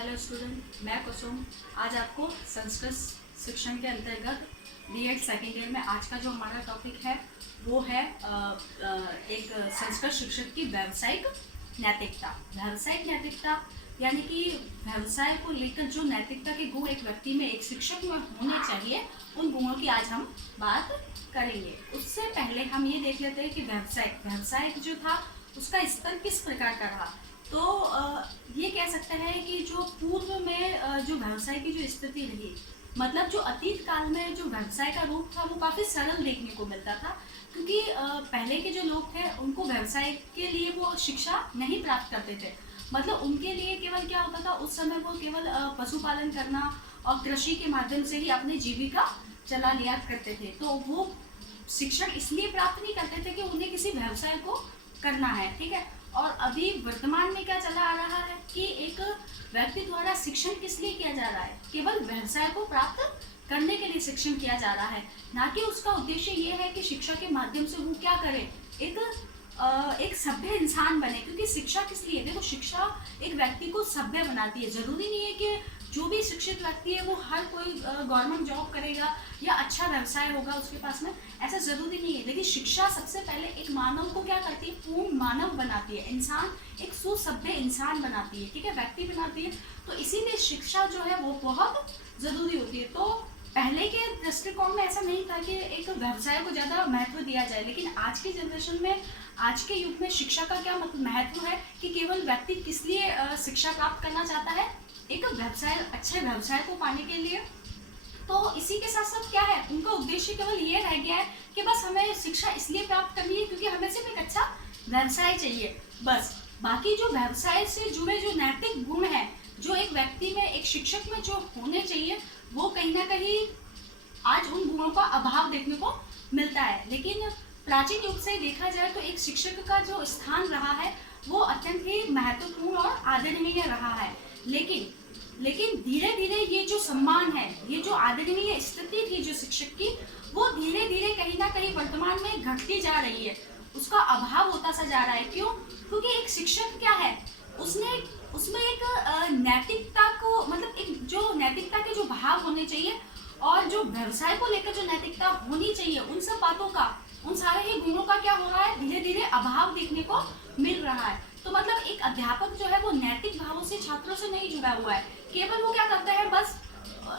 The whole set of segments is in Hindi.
हेलो स्टूडेंट, मैं कुसुम। आज आपको संस्कृत शिक्षण के अंतर्गत बीएड सेकेंड ईयर में आज का जो हमारा टॉपिक है वो है एक संस्कृत शिक्षक की व्यावसायिक नैतिकता। व्यावसायिक नैतिकता यानी कि व्यवसाय को लेकर जो नैतिकता के गुण एक व्यक्ति में, एक शिक्षक में होने चाहिए, उन गुणों की आज हम बात करेंगे। उससे पहले हम ये देख लेते हैं कि व्यवसाय जो था उसका स्तर किस प्रकार का रहा। तो ये कह सकते हैं कि जो पूर्व में जो व्यवसाय की जो स्थिति रही, मतलब जो अतीत काल में जो व्यवसाय का रूप था वो काफ़ी सरल देखने को मिलता था, क्योंकि पहले के जो लोग थे उनको व्यवसाय के लिए वो शिक्षा नहीं प्राप्त करते थे। मतलब उनके लिए केवल क्या होता था, उस समय वो केवल पशुपालन करना और कृषि के माध्यम से ही अपनी जीविका चला लिया करते थे। तो वो शिक्षण इसलिए प्राप्त नहीं करते थे कि उन्हें किसी व्यवसाय को करना है, ठीक है। और अभी वर्तमान में क्या चला आ रहा है कि एक व्यक्ति द्वारा शिक्षण किस लिए किया जा रहा है, केवल व्यवसाय को प्राप्त करने के लिए शिक्षण किया जा रहा है, ना कि उसका उद्देश्य ये है कि शिक्षा के माध्यम से वो क्या करे, एक सभ्य इंसान बने। क्योंकि शिक्षा किस लिए, देखो शिक्षा एक व्यक्ति को सभ्य बनाती है। जरूरी नहीं है कि जो भी शिक्षित व्यक्ति है वो हर कोई गवर्नमेंट जॉब करेगा या अच्छा व्यवसाय होगा उसके पास में, ऐसा जरूरी नहीं है। लेकिन शिक्षा सबसे पहले एक मानव को क्या करती है, पूर्ण मानव बनाती है, इंसान, एक सुसभ्य इंसान बनाती है, ठीक है, व्यक्ति बनाती है। तो इसीलिए शिक्षा जो है वो बहुत जरूरी होती है। तो पहले के दृष्टिकोण में ऐसा नहीं था कि एक व्यवसाय को ज़्यादा महत्व दिया जाए, लेकिन आज की जनरेशन में, आज के युग में शिक्षा का क्या महत्व है कि केवल व्यक्ति किस लिए शिक्षा प्राप्त करना चाहता है, एक व्यवसाय, अच्छे व्यवसाय को पाने के लिए। तो इसी के साथ साथ क्या है, उनका उद्देश्य केवल ये रह गया है कि बस हमें शिक्षा इसलिए प्राप्त करनी है क्योंकि हमें सिर्फ एक अच्छा व्यवसाय चाहिए, बस। बाकी जो व्यवसाय से जुड़े जो नैतिक गुण हैं, जो एक व्यक्ति में, एक शिक्षक में जो होने चाहिए, वो कहीं ना कहीं आज उन गुणों का अभाव देखने को मिलता है। लेकिन प्राचीन युग से देखा जाए तो एक शिक्षक का जो स्थान रहा है वो अत्यंत ही महत्वपूर्ण और आदरणीय रहा है। लेकिन धीरे धीरे ये जो सम्मान है, ये जो आदरणीय स्थिति थी जो शिक्षक की, वो धीरे धीरे कहीं ना कहीं वर्तमान में घटती जा रही है, उसका अभाव होता सा जा रहा है। क्यों? क्योंकि एक शिक्षक क्या है, उसमें एक नैतिकता को, मतलब एक जो नैतिकता के जो भाव होने चाहिए और जो व्यवसाय को लेकर जो नैतिकता होनी चाहिए, उन सब बातों का, उन सारे ही गुणों का क्या हो रहा है, धीरे धीरे अभाव देखने को मिल रहा है। तो मतलब एक अध्यापक जो है वो नैतिक भावों से, छात्रों से नहीं जुड़ा हुआ है। केवल वो क्या करता है, बस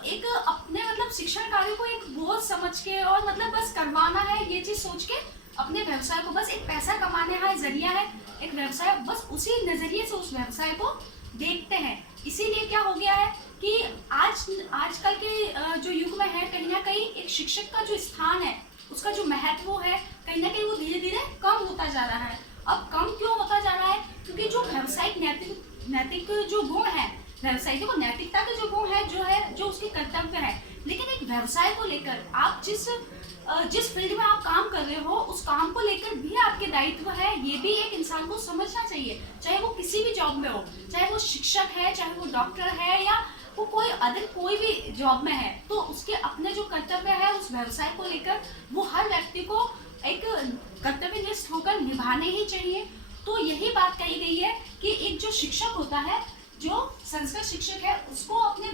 एक अपने मतलब शिक्षण कार्य को एक बोझ समझ के और मतलब बस करवाना है, ये चीज सोच के अपने व्यवसाय को, बस एक पैसा कमाने का जरिया है एक व्यवसाय, बस उसी नजरिए से उस व्यवसाय को देखते हैं। इसीलिए क्या हो गया है कि आजकल के जो युग में है, कहीं ना कहीं एक शिक्षक का जो स्थान है, उसका जो महत्व है, कहीं ना कहीं वो धीरे धीरे कम होता जा रहा है। अब कम क्यों होता जा रहा है? क्योंकि जो व्यावसायिक नैतिक जो गुण है, व्यवसाय, देखो नैतिकता के जो गुण है, जो उसके कर्तव्य है, लेकिन एक व्यवसाय को लेकर आप जिस फील्ड में आप काम कर रहे हो, उस काम को लेकर भी आपके दायित्व है, ये भी एक इंसान को समझना चाहिए। चाहे वो किसी भी जॉब में हो, चाहे वो शिक्षक है, चाहे वो डॉक्टर है, या वो कोई भी जॉब में है, तो उसके अपने जो कर्तव्य है उस व्यवसाय को लेकर वो हर व्यक्ति को एक कर्तव्यनिष्ठ होकर निभाने ही चाहिए। तो यही बात कही गई है कि एक जो शिक्षक होता है, जो संस्कृत शिक्षक है, उसको अपने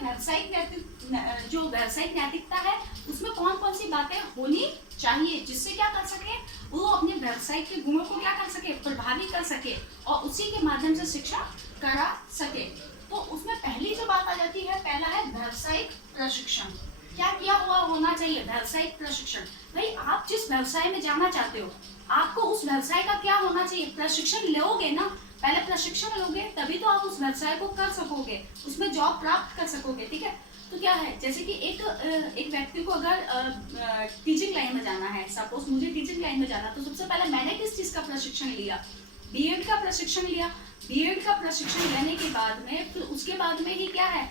जो व्यावसायिक नैतिकता है उसमें कौन कौन सी बातें होनी चाहिए, जिससे क्या कर सके, वो अपने व्यवसायिक के गुणों को क्या कर सके, प्रभावी कर सके और उसी के माध्यम से शिक्षा करा सके। तो उसमें पहली जो बात आ जाती है, पहला है व्यावसायिक प्रशिक्षण। क्या किया हुआ होना चाहिए? व्यावसायिक प्रशिक्षण। भाई आप जिस व्यवसाय में जाना चाहते हो, आपको उस व्यवसाय का क्या होना चाहिए, प्रशिक्षण लोगे ना, पहले प्रशिक्षण लोगे तभी तो आप उस व्यवसाय को कर सकोगे, उसमें जॉब प्राप्त कर सकोगे, ठीक है। तो क्या है, जैसे कि एक व्यक्ति को अगर टीचिंग लाइन में जाना है, सपोज मुझे टीचिंग लाइन में जाना, तो सबसे पहले मैंने किस चीज का प्रशिक्षण लिया, बीएड का प्रशिक्षण लिया। बीएड का प्रशिक्षण लेने के बाद में फिर उसके बाद में ही क्या है,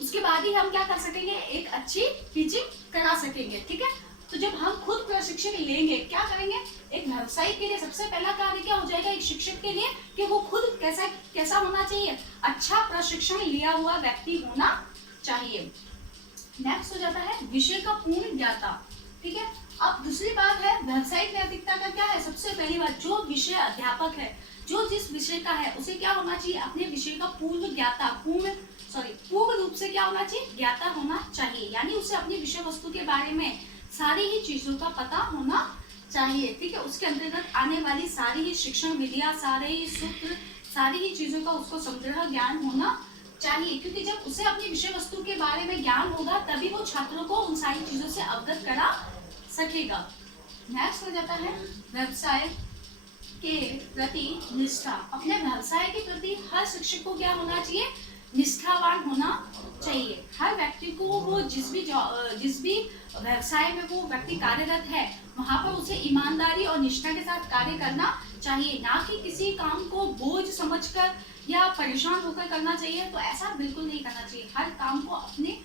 उसके बाद ही हम क्या कर सकेंगे, एक अच्छी टीचिंग करा सकेंगे, ठीक है। तो जब हम खुद प्रशिक्षण लेंगे, क्या करेंगे, एक व्यवसायी के लिए सबसे पहला कार्य क्या हो जाएगा, एक शिक्षक के लिए, कि वो खुद कैसा होना चाहिए, अच्छा प्रशिक्षण लिया हुआ व्यक्ति होना चाहिए। नेक्स्ट हो जाता है विषय का पूर्ण ज्ञाता, ठीक है। अब दूसरी बात है व्यावसायिक नैतिकता का क्या है, सबसे पहली बात, जो विषय अध्यापक है, जो जिस विषय का है उसे क्या होना चाहिए, अपने विषय का पूर्ण रूप से क्या होना चाहिए, ज्ञाता होना चाहिए। यानी उसे अपनी विषय वस्तु के बारे में सारी ही चीजों का पता होना चाहिए। ठीक है, उसके अंतर्गत आने वाली सारी ही शिक्षण विधियां, सारे ही सूत्र, सारी ही चीजों का उसको समग्र ज्ञान होना चाहिए। क्योंकि जब उसे अपनी विषय वस्तु के बारे में ज्ञान होगा तभी वो छात्रों को उन सारी चीजों से अवगत करा सकेगा। नेक्स्ट हो जाता है व्यवसाय के प्रति निष्ठा। अपने व्यवसाय के प्रति हर शिक्षक को क्या होना चाहिए, निष्ठावान होना चाहिए। हर व्यक्ति को वो जिस भी व्यवसाय में वो व्यक्ति कार्यरत है वहां पर उसे ईमानदारी और निष्ठा के साथ कार्य करना चाहिए, ना कि किसी काम को बोझ समझकर या परेशान होकर करना चाहिए। तो ऐसा बिल्कुल नहीं करना चाहिए। हर काम को अपने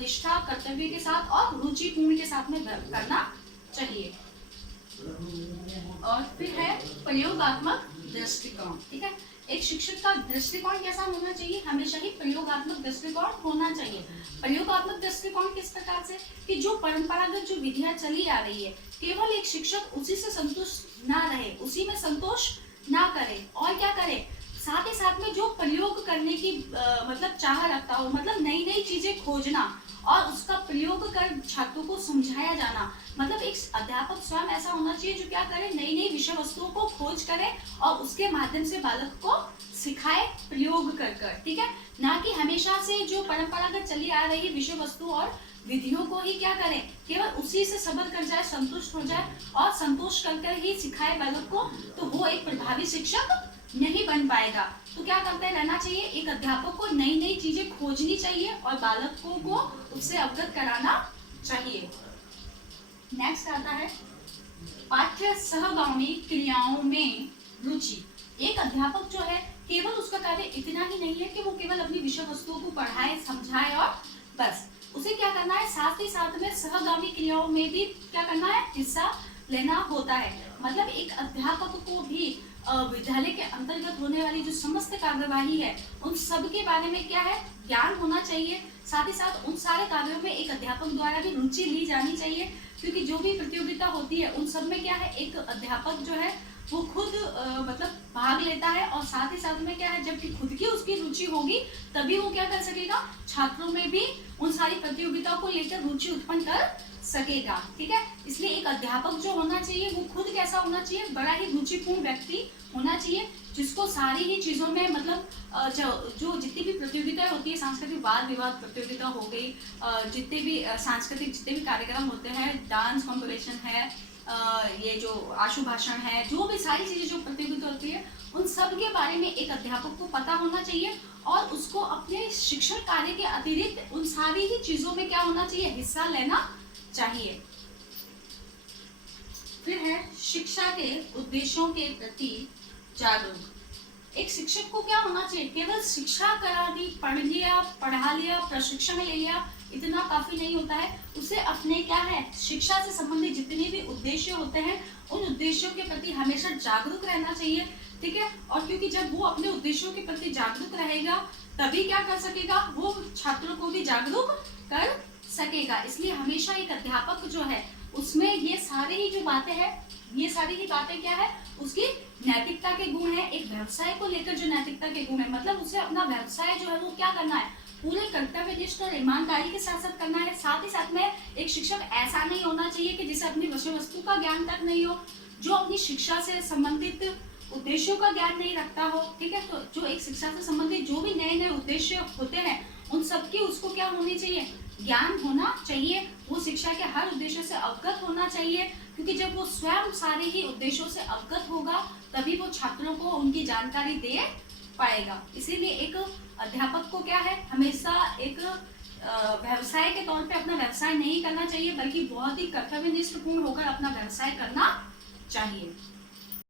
निष्ठा, कर्तव्य के साथ और रुचिपूर्ण के साथ में करना चाहिए। और फिर है प्रयोगात्मक दृष्टिकोण। ठीक है, एक शिक्षक का दृष्टिकोण कैसा होना चाहिए, हमेशा ही प्रयोगात्मक दृष्टिकोण होना चाहिए। प्रयोगात्मक दृष्टिकोण किस प्रकार से, कि जो परंपरागत जो विधियां चली आ रही है केवल एक शिक्षक उसी से संतुष्ट ना रहे, उसी में संतोष ना करे, और क्या करे, साथ ही साथ में जो प्रयोग करने की मतलब चाह रखता हो, मतलब नई नई चीजें खोजना और उसका प्रयोग कर छात्रों को समझाया जाना। मतलब एक अध्यापक स्वयं ऐसा होना चाहिए जो क्या करे, नई नई विषय वस्तुओं को खोज करे और उसके माध्यम से बालक को सिखाए प्रयोग कर कर। ठीक है, ना कि हमेशा से जो परंपरागत चली आ रही विषय वस्तु और विधियों को ही क्या करें, केवल उसी से सबर कर जाए, संतुष्ट हो जाए और संतोष कर ही सिखाए बालक को, तो वो एक प्रभावी शिक्षक नहीं बन पाएगा। तो क्या करते रहना चाहिए, एक अध्यापक को नई नई चीजें खोजनी चाहिए और बालकों को उससे अवगत कराना चाहिए। नेक्स्ट आता है पाठ्य सहगामी क्रियाओं में रुचि। एक अध्यापक जो है केवल उसका कार्य इतना ही नहीं है कि वो केवल अपनी विषय वस्तुओं को पढ़ाए, समझाए और बस, उसे क्या करना है, साथ ही साथ में सहगामी क्रियाओं में भी क्या करना है, हिस्सा लेना होता है। मतलब एक अध्यापक को भी विद्यालय के अंतर्गत होने वाली जो समस्त कार्यवाही है उन सब के बारे में क्या है, ज्ञान होना चाहिए। साथ ही साथ उन सारे कार्यों में एक अध्यापक द्वारा भी रुचि ली जानी चाहिए, क्योंकि जो भी प्रतियोगिता होती है उन सब में क्या है, एक अध्यापक जो है वो खुद मतलब भाग लेता है, और साथ ही साथ में क्या है, जबकि खुद की उसकी रुचि होगी तभी वो क्या कर सकेगा, छात्रों में भी उन सारी प्रतियोगिताओं को लेकर रुचि उत्पन्न कर सकेगा। ठीक है, इसलिए एक अध्यापक जो होना चाहिए वो खुद कैसा होना चाहिए, बड़ा ही रुचिपूर्ण व्यक्ति होना चाहिए, जिसको सारी ही चीजों में मतलब जो जितनी भी प्रतियोगिताएं होती है, सांस्कृतिक वाद विवाद प्रतियोगिता हो गई, जितने भी सांस्कृतिक जितने भी कार्यक्रम होते हैं, डांस कॉम्पिटिशन है, ये जो आशु भाषण है, जो भी सारी चीजें जो प्रतियोगिता होती है उन सब के बारे में एक अध्यापक को पता होना चाहिए, और उसको अपने शिक्षण कार्य के अतिरिक्त उन सारी ही चीजों में क्या होना चाहिए, हिस्सा लेना चाहिए। फिर है शिक्षा के उद्देश्यों के प्रति जागरूक। एक शिक्षक को क्या होना चाहिए, केवल शिक्षा करा दी, पढ़ लिया, पढ़ा लिया, प्रशिक्षण ले लिया, इतना काफी नहीं होता है। उसे अपने क्या है, शिक्षा से संबंधित जितने भी उद्देश्य होते हैं उन उद्देश्यों के प्रति हमेशा जागरूक रहना चाहिए। ठीक है, और क्योंकि जब वो अपने उद्देश्यों के प्रति जागरूक रहेगा तभी क्या कर सकेगा, वो छात्रों को भी जागरूक कर सकेगा। इसलिए हमेशा एक अध्यापक जो है उसमें ये सारी ही जो बातें हैं, ये सारी ही बातें क्या है, उसकी नैतिकता के गुण है। एक व्यवसाय को लेकर जो नैतिकता के गुण है, मतलब उसे अपना व्यवसाय जो है वो क्या करना है, पूरे कर्तव्यनिष्ठ और ईमानदारी के साथ साथ करना है। साथ ही साथ में एक शिक्षक ऐसा नहीं होना चाहिए कि जिसे अपनी विषय वस्तु का ज्ञान तक नहीं हो, जो अपनी शिक्षा से संबंधित उद्देश्यों का ज्ञान नहीं रखता हो। ठीक है, तो जो एक शिक्षा से संबंधित जो भी नए नए उद्देश्य होते हैं उन सबकी उसको क्या होनी चाहिए, ज्ञान होना चाहिए। वो शिक्षा के हर उद्देश्य से अवगत होना चाहिए, क्योंकि जब वो स्वयं सारे ही उद्देश्यों से अवगत होगा तभी वो छात्रों को उनकी जानकारी दे पाएगा। इसीलिए एक अध्यापक को क्या है, हमेशा एक व्यवसाय के तौर पे अपना व्यवसाय नहीं करना चाहिए, बल्कि बहुत ही कर्तव्यनिष्ठपूर्ण होकर अपना व्यवसाय करना चाहिए।